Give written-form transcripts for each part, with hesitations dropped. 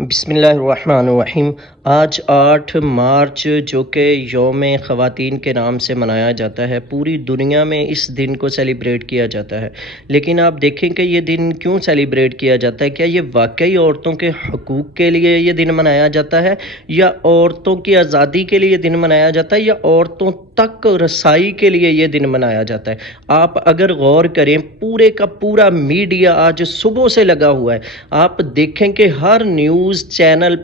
بسم اللہ الرحمن الرحیم۔ آج 8 مارچ جو کہ یوم خواتین کے نام سے منایا جاتا ہے، پوری دنیا میں اس دن کو سیلیبریٹ کیا جاتا ہے۔ لیکن آپ دیکھیں کہ یہ دن کیوں سیلیبریٹ کیا جاتا ہے؟ کیا یہ واقعی عورتوں کے حقوق کے لیے یہ دن منایا جاتا ہے، یا عورتوں کی آزادی کے لیے یہ دن منایا جاتا ہے، یا عورتوں تک رسائی کے لیے یہ دن منایا جاتا ہے؟ آپ اگر غور کریں، پورے کا پورا میڈیا آج صبح سے لگا ہوا ہے۔ آپ دیکھیں کہ ہر نیوز چینل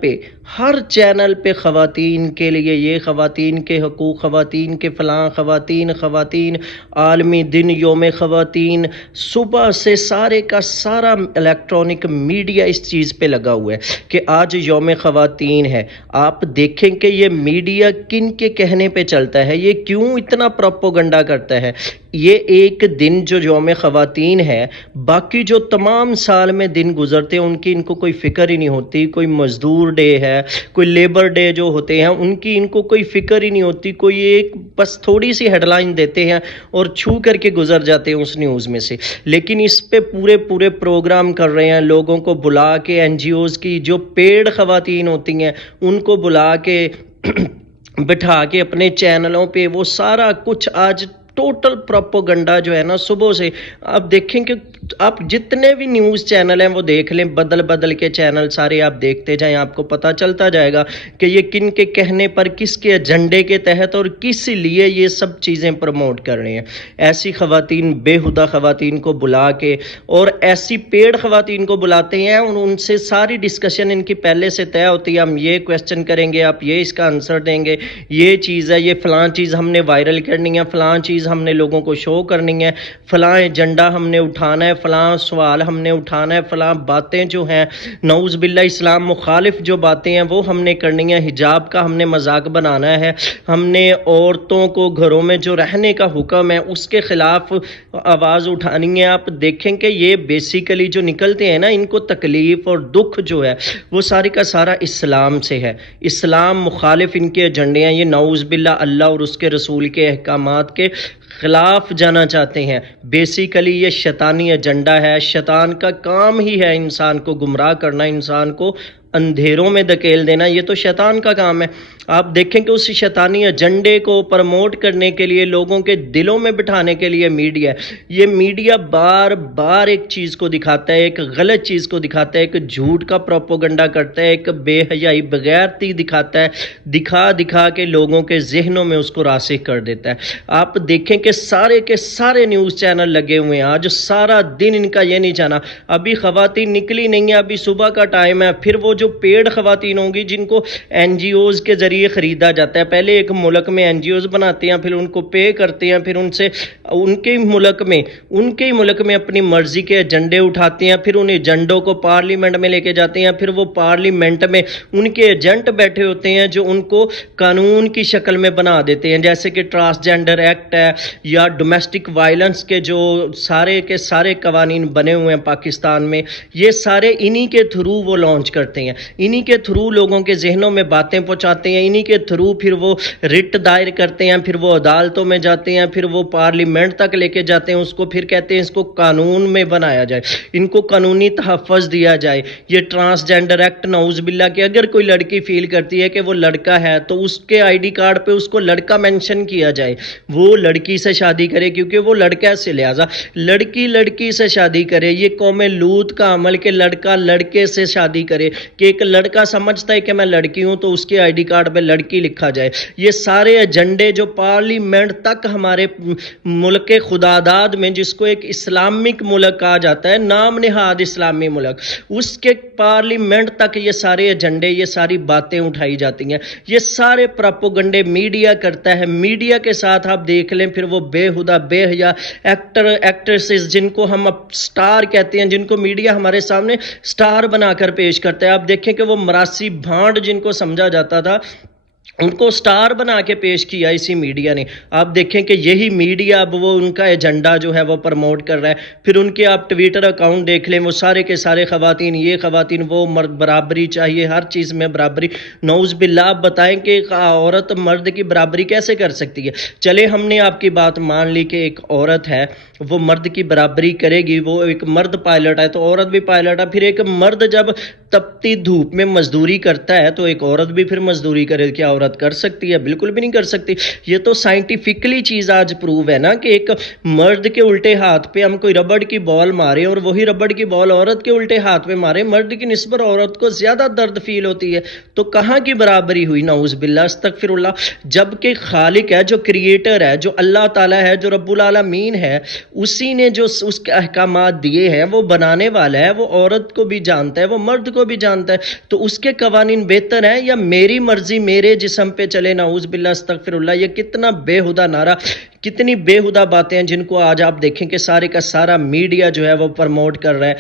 پہ خواتین کے لیے، یہ خواتین کے حقوق، خواتین کے فلاں، خواتین عالمی دن، یوم خواتین، صبح سے سارے کا سارا الیکٹرانک میڈیا اس چیز پہ لگا ہوا ہے کہ آج یوم خواتین ہے۔ آپ دیکھیں کہ یہ میڈیا کن کے کہنے پہ چلتا ہے، یہ کیوں اتنا پروپیگنڈا کرتا ہے۔ یہ ایک دن جو یوم خواتین ہے، باقی جو تمام سال میں دن گزرتے ہیں ان کو کوئی فکر ہی نہیں ہوتی۔ کوئی مزدور ڈے ہے، کوئی لیبر ڈے جو ہوتے ہیں، ان کو کوئی فکر ہی نہیں ہوتی۔ کوئی ایک بس تھوڑی سی ہیڈ لائن دیتے ہیں اور چھو کر کے گزر جاتے ہیں اس نیوز میں سے۔ لیکن اس پہ پورے پروگرام کر رہے ہیں، لوگوں کو بلا کے، این جی اوز کی جو پیڈ خواتین ہوتی ہیں ان کو بلا کے بٹھا کے اپنے چینلوں پہ وہ سارا کچھ آج ٹوٹل پروپیگنڈا جو ہے نا صبح سے۔ آپ دیکھیں کہ آپ جتنے بھی نیوز چینل ہیں وہ دیکھ لیں، بدل کے چینل سارے آپ دیکھتے جائیں، آپ کو پتہ چلتا جائے گا کہ یہ کن کے کہنے پر، کس کے ایجنڈے کے تحت اور کس لیے یہ سب چیزیں پروموٹ کر رہے ہیں۔ ایسی خواتین، بے ہدہ خواتین کو بلا کے اور ایسی پیڈ خواتین کو بلاتے ہیں، ان سے ساری ڈسکشن ان کی پہلے سے طے ہوتی ہے۔ ہم یہ کویسچن کریں گے، آپ یہ اس کا آنسر دیں گے، یہ چیز ہے، یہ فلاں چیز ہم نے وائرل کرنی ہے، فلاں چیز ہم نے لوگوں کو شو کرنی ہے، فلاں ایجنڈا ہم نے اٹھانا ہے، فلاں سوال ہم نے اٹھانا ہے، فلاں باتیں جو ہیں نعوذ باللہ اسلام مخالف جو باتیں ہیں وہ ہم نے کرنی ہے، حجاب کا ہم نے مذاق بنانا ہے، ہم نے عورتوں کو گھروں میں جو رہنے کا حکم ہے اس کے خلاف آواز اٹھانی ہے۔ آپ دیکھیں کہ یہ بیسیکلی جو نکلتے ہیں نا، ان کو تکلیف اور دکھ جو ہے وہ ساری کا سارا اسلام سے ہے۔ اسلام مخالف ان کے ایجنڈے ہیں، یہ نعوذ باللہ اللہ اور اس کے رسول کے احکامات کے خلاف جانا چاہتے ہیں۔ بیسیکلی یہ شیطانی ایجنڈا ہے، شیطان کا کام ہی ہے انسان کو گمراہ کرنا، انسان کو اندھیروں میں دھکیل دینا، یہ تو شیطان کا کام ہے۔ آپ دیکھیں کہ اس شیطانی ایجنڈے کو پروموٹ کرنے کے لیے، لوگوں کے دلوں میں بٹھانے کے لیے میڈیا ہے۔ یہ میڈیا بار بار ایک چیز کو دکھاتا ہے، ایک غلط چیز کو دکھاتا ہے، ایک جھوٹ کا پروپیگنڈا کرتا ہے، ایک بے حیائی بغیرتی دکھاتا ہے، دکھا کے لوگوں کے ذہنوں میں اس کو راسخ کر دیتا ہے۔ آپ دیکھیں کہ سارے کے سارے نیوز چینل لگے ہوئے ہیں، آج سارا دن ان کا یہ نہیں جانا۔ ابھی خواتین نکلی نہیں ہیں، ابھی صبح کا ٹائم ہے، پھر وہ جو پیڈ خواتین ہوں گی جن کو این جی اوز کے ذریعے خریدا جاتا ہے، پہلے ایک ملک میں این جی اوز بناتے ہیں، پھر ان کو پے کرتے ہیں، پھر ان سے ان کے ملک میں اپنی مرضی کے ایجنڈے اٹھاتے ہیں، پھر ان ایجنڈوں کو پارلیمنٹ میں لے کے جاتے ہیں، پھر وہ پارلیمنٹ میں ان کے ایجنٹ بیٹھے ہوتے ہیں جو ان کو قانون کی شکل میں بنا دیتے ہیں، جیسے کہ ٹرانسجینڈر ایکٹ ہے یا ڈومیسٹک وائلنس کے جو سارے کے سارے قوانین بنے ہوئے ہیں پاکستان میں، یہ سارے انہی کے تھرو وہ لانچ کرتے ہیں، انہی کے تھرو لوگوں کے ذہنوں میں باتیں پہنچاتے ہیں، انہی کے تھرو پھر وہ رٹ دائر کرتے ہیں، پھر وہ عدالتوں میں جاتے ہیں، پھر وہ پارلیمنٹ تک لے کے جاتے ہیں، اس کو پھر کہتے ہیں اس کو قانون میں بنایا جائے، ان کو قانونی تحفظ دیا جائے۔ یہ ٹرانسجینڈر ایکٹ نعوذ باللہ کہ اگر کوئی لڑکی فیل کرتی ہے کہ وہ لڑکا ہے تو اس کے آئی ڈی کارڈ پہ اس کو لڑکا مینشن کیا جائے، وہ لڑکی سے شادی کرے کیونکہ وہ لڑکا ہے، سے لہذا لڑکی سے شادی کرے۔ یہ قوم لوط کا عمل کہ لڑکا لڑکے سے شادی کرے، کہ ایک لڑکا سمجھتا ہے کہ میں لڑکی ہوں تو اس کے آئی ڈی کارڈ پہ لڑکی لکھا جائے۔ یہ سارے ایجنڈے جو پارلیمنٹ تک ہمارے ملک خداداد میں، جس کو ایک اسلامک ملک کہا جاتا ہے، نام نہاد اسلامی ملک، اس کے پارلیمنٹ تک یہ سارے ایجنڈے، یہ ساری باتیں اٹھائی جاتی ہیں۔ یہ سارے پروپیگنڈے میڈیا کرتا ہے۔ میڈیا کے ساتھ آپ دیکھ لیں پھر وہ بے ہدہ بے حیا ایکٹریسز جن کو ہم سٹار کہتے ہیں، جن کو میڈیا ہمارے سامنے سٹار بنا کر پیش کرتا ہے۔ آپ دیکھیں کہ وہ مراسی بھانڈ جن کو سمجھا جاتا تھا، ان کو سٹار بنا کے پیش کیا اسی میڈیا نے۔ آپ دیکھیں کہ یہی میڈیا اب وہ ان کا ایجنڈا جو ہے وہ پروموٹ کر رہا ہے۔ پھر ان کے آپ ٹویٹر اکاؤنٹ دیکھ لیں، وہ سارے کے سارے خواتین، یہ خواتین، وہ مرد، برابری چاہیے، ہر چیز میں برابری۔ نعوذ باللہ آپ بتائیں کہ عورت مرد کی برابری کیسے کر سکتی ہے؟ چلے ہم نے آپ کی بات مان لی کہ ایک عورت ہے وہ مرد کی برابری کرے گی، وہ ایک مرد پائلٹ ہے تو عورت بھی پائلٹ ہے۔ پھر ایک مرد جب تپتی دھوپ میں مزدوری کرتا ہے تو ایک عورت بھی پھر مزدوری کرے، کیا عورت کر سکتی ہے؟ بالکل بھی نہیں کر سکتی۔ یہ تو سائنٹیفکلی چیز آج پروو ہے نا کہ ایک مرد کے الٹے ہاتھ پہ ہم کوئی ربڑ کی بال مارے اور وہی ربڑ کی بال عورت کے الٹے ہاتھ پہ مارے، مرد کی نسبت عورت کو زیادہ درد فیل ہوتی ہے، تو کہاں کی برابری ہوئی؟ نعوذ باللہ، استغفر اللہ۔ جبکہ خالق ہے، جو کریٹر ہے، جو اللہ تعالیٰ ہے، جو رب العالمین ہے، اسی نے جو اس کے احکامات دیے ہیں، وہ بنانے والا ہے، وہ عورت کو بھی جانتا ہے، وہ مرد کو بھی جانتا ہے، تو اس کے قوانین بہتر ہیں یا میری مرضی میرے جسم پہ چلے؟ نعوذ باللہ، استغفر اللہ۔ یہ کتنا بے ہدہ نعرہ، کتنی بے ہدہ باتیں ہیں جن کو آج آپ دیکھیں کہ سارے کا سارا میڈیا جو ہے وہ پرموٹ کر رہا ہے۔